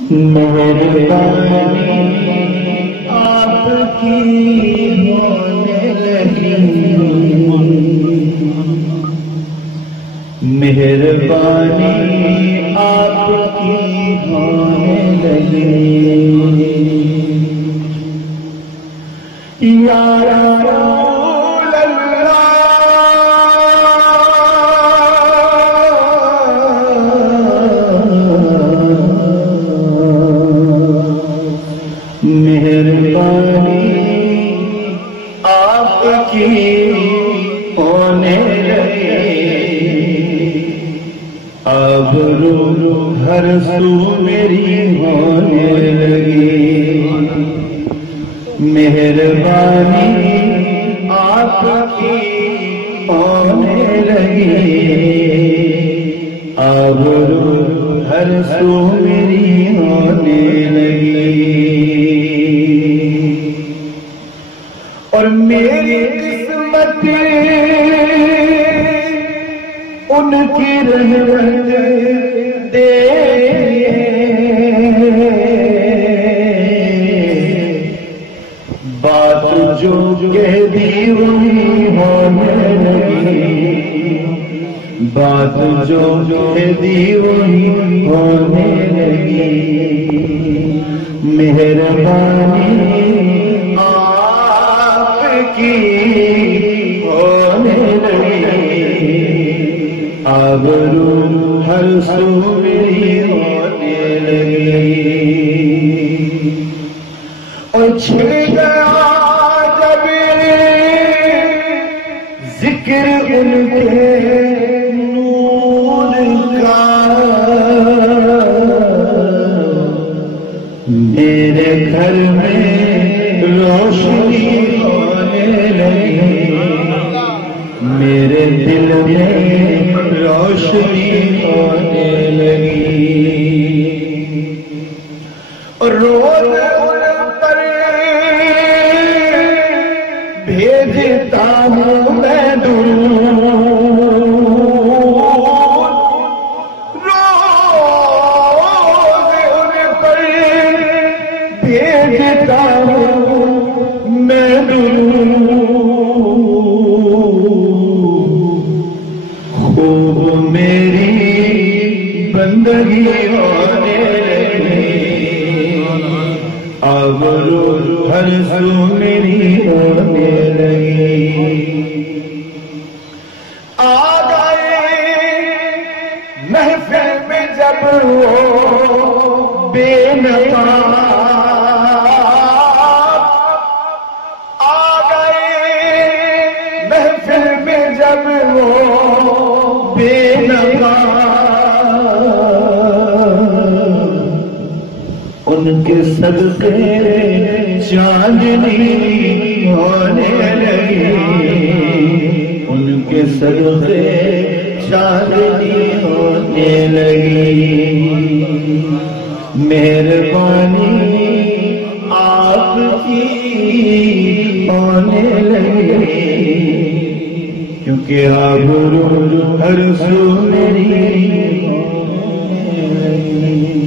مہربانی آپ کی ہونے لگی، مہربانی آپ کی ہونے لگی، یا رسول اللہ مہربانی آپ کی ہونے لگی، اب رو ہر سو میری ہونے لگی، مہربانی آپ کی ہونے لگی، اب رو ہر سو میری ہونے لگی، اور میری قسمت ان کی رحمت دیکھیے، بات جو کہہ دی وہی ہونے لگی، بات جو کہہ دی وہی ہونے لگی، مہربانی آپ کی ہونے لگی، اب رو ہر سو میری ہونے لگی، اور چھڑ گیا جب ذکر ان کے نور کا، میرے گھر میں روشنی ہونے لگی، میرے دل میں روشنی ہونے لگی، اور روز ان پر بھیجتا ہوں میں درود، روز ان پر بھیجتا ہوں میں درود، خوب میری بندگی ہونے لگی، اب روز ہر سو میری ہونے لگی، آ گئے محفل میں جب وہ بے نقاب، آ گئے محفل میں جب وہ بے نقاب، ان کے صدقے چاندنی ہونے لگی، ان کے صدقے چاندنی ہونے لگی، مہربانی آپ کی ہونے لگی، کیونکہ اب رو ہر سو میری ہونے لگی۔